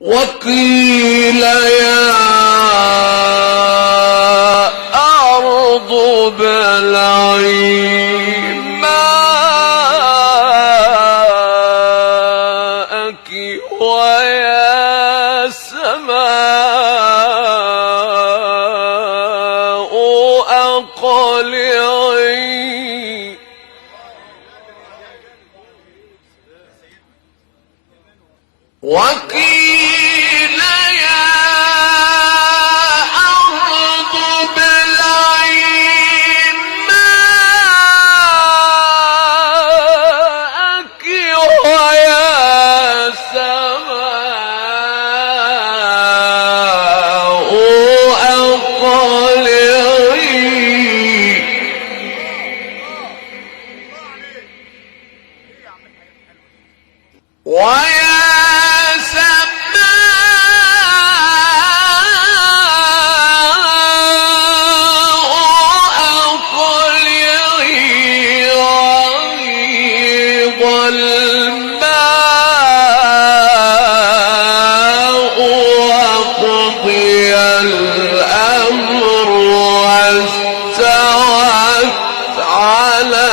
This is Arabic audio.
وقيل يا أرض ابلعي ماءك ويا سماء أقلعي. وقيل يا أرض ابلعي ماءك ويا سماء أقلعي. ويا الأمر واستوت على